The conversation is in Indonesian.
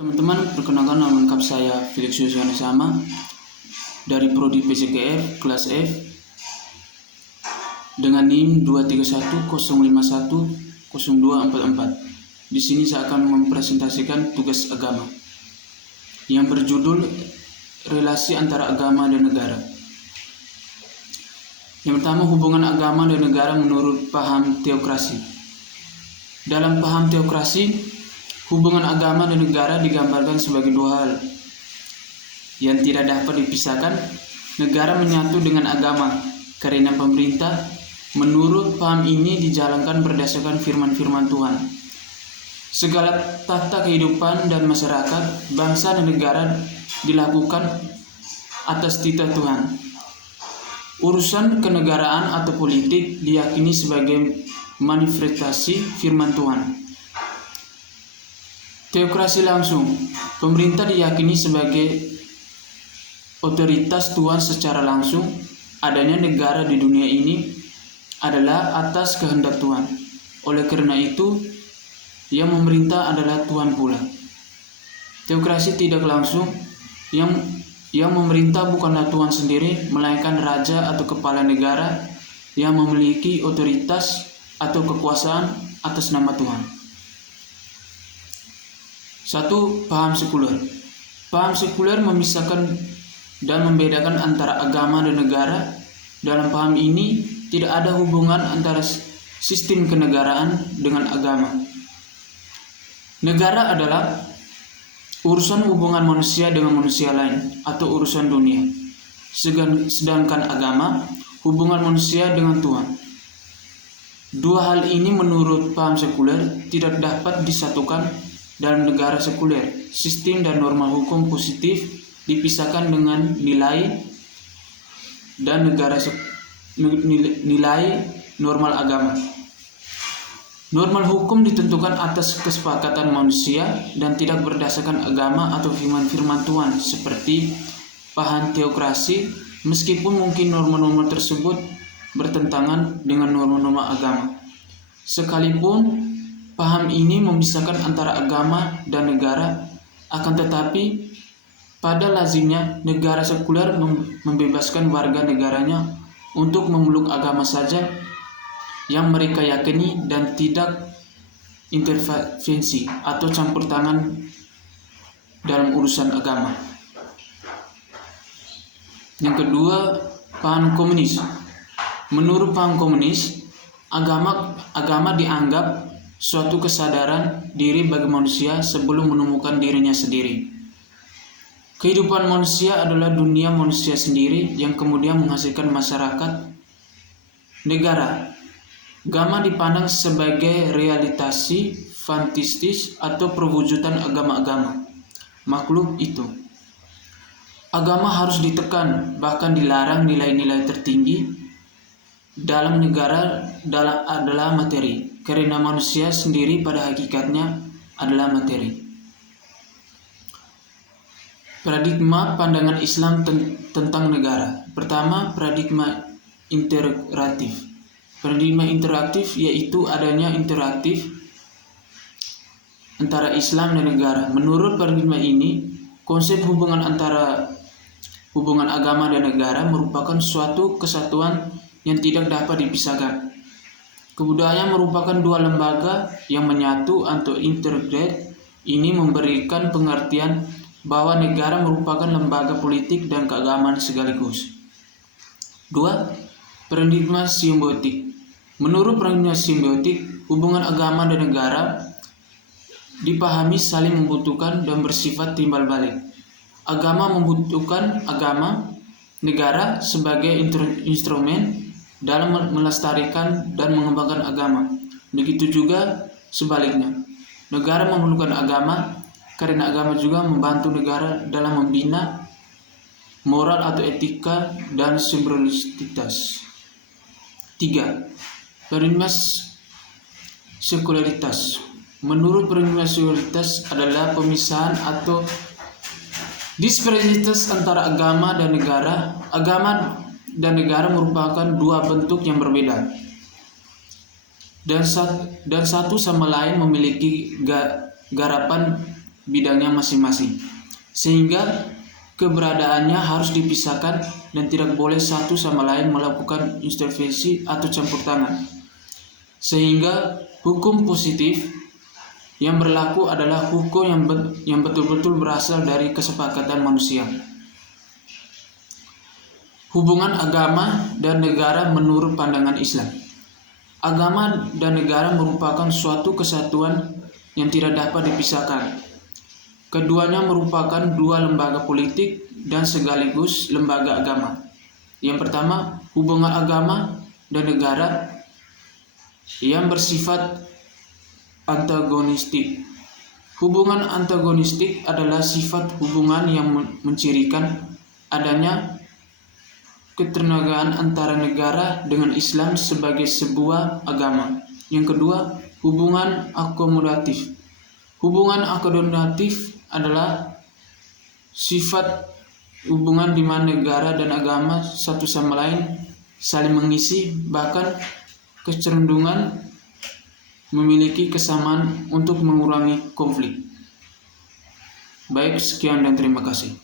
Teman-teman, perkenalkan nama lengkap saya Felix Yusiana Sama dari Prodi PCGF kelas F dengan NIM 231051024. Di sini saya akan mempresentasikan tugas agama yang berjudul relasi antara agama dan negara. Yang pertama, hubungan agama dan negara menurut paham teokrasi. Dalam paham teokrasi, hubungan agama dan negara digambarkan sebagai dua hal yang tidak dapat dipisahkan. Negara menyatu dengan agama karena pemerintah menurut paham ini dijalankan berdasarkan firman-firman Tuhan. Segala tata kehidupan dan masyarakat, bangsa dan negara dilakukan atas titah Tuhan. Urusan kenegaraan atau politik diyakini sebagai manifestasi firman Tuhan. Teokrasi langsung, pemerintah diyakini sebagai otoritas Tuhan secara langsung. Adanya negara di dunia ini adalah atas kehendak Tuhan. Oleh karena itu, yang memerintah adalah Tuhan pula. Teokrasi tidak langsung, yang memerintah bukanlah Tuhan sendiri, melainkan raja atau kepala negara yang memiliki otoritas atau kekuasaan atas nama Tuhan. 1. Paham sekuler. Paham sekuler memisahkan dan membedakan antara agama dan negara. Dalam paham ini tidak ada hubungan antara sistem kenegaraan dengan agama. Negara adalah urusan hubungan manusia dengan manusia lain atau urusan dunia. Sedangkan agama hubungan manusia dengan Tuhan. Dua hal ini menurut paham sekuler tidak dapat disatukan. Dalam negara sekuler, sistem dan norma hukum positif dipisahkan dengan nilai dan nilai normal agama. Normal hukum ditentukan atas kesepakatan manusia dan tidak berdasarkan agama atau firman-firman Tuhan seperti paham teokrasi, meskipun mungkin norma-norma tersebut bertentangan dengan norma-norma agama. Sekalipun paham ini memisahkan antara agama dan negara, akan tetapi pada lazimnya negara sekuler membebaskan warga negaranya untuk memeluk agama saja yang mereka yakini dan tidak intervensi atau campur tangan dalam urusan agama. Yang kedua, paham komunis. Menurut paham komunis, agama dianggap suatu kesadaran diri bagi manusia sebelum menemukan dirinya sendiri. Kehidupan manusia adalah dunia manusia sendiri yang kemudian menghasilkan masyarakat. Negara, agama dipandang sebagai realitasi fantastis atau perwujudan agama-agama makhluk itu. Agama harus ditekan, bahkan dilarang. Nilai-nilai tertinggi dalam negara adalah materi, karena manusia sendiri pada hakikatnya adalah materi. Paradigma pandangan Islam tentang negara. Pertama, paradigma interaktif. Paradigma interaktif yaitu adanya interaktif antara Islam dan negara. Menurut paradigma ini, konsep hubungan agama dan negara merupakan suatu kesatuan yang tidak dapat dipisahkan. Kebudayaan merupakan dua lembaga yang menyatu atau integrate. Ini memberikan pengertian bahwa negara merupakan lembaga politik dan keagamaan sekaligus. 2. Paradigma simbiotik. Menurut paradigma simbiotik, hubungan agama dan negara dipahami saling membutuhkan dan bersifat timbal balik. Agama membutuhkan negara sebagai instrumen dalam melestarikan dan mengembangkan agama. Begitu juga sebaliknya. Negara memerlukan agama karena agama juga membantu negara dalam membina moral atau etika dan simbolistitas. 3. Paradigma sekularitas. Menurut paradigma sekularitas adalah pemisahan atau disparisitas antara agama dan negara. Agama dan negara merupakan dua bentuk yang berbeda dan satu sama lain memiliki garapan bidangnya masing-masing, sehingga keberadaannya harus dipisahkan dan tidak boleh satu sama lain melakukan intervensi atau campur tangan. Sehingga hukum positif yang berlaku adalah hukum yang betul-betul berasal dari kesepakatan manusia. Hubungan agama dan negara menurut pandangan Islam. Agama dan negara merupakan suatu kesatuan yang tidak dapat dipisahkan. Keduanya merupakan dua lembaga politik dan sekaligus lembaga agama. Yang pertama, hubungan agama dan negara yang bersifat antagonistik. Hubungan antagonistik adalah sifat hubungan yang mencirikan adanya ketenagaan antara negara dengan Islam sebagai sebuah agama. Yang kedua, hubungan akomodatif. Hubungan akomodatif adalah sifat hubungan di mana negara dan agama satu sama lain saling mengisi, bahkan kecenderungan memiliki kesamaan untuk mengurangi konflik. Baik, sekian dan terima kasih.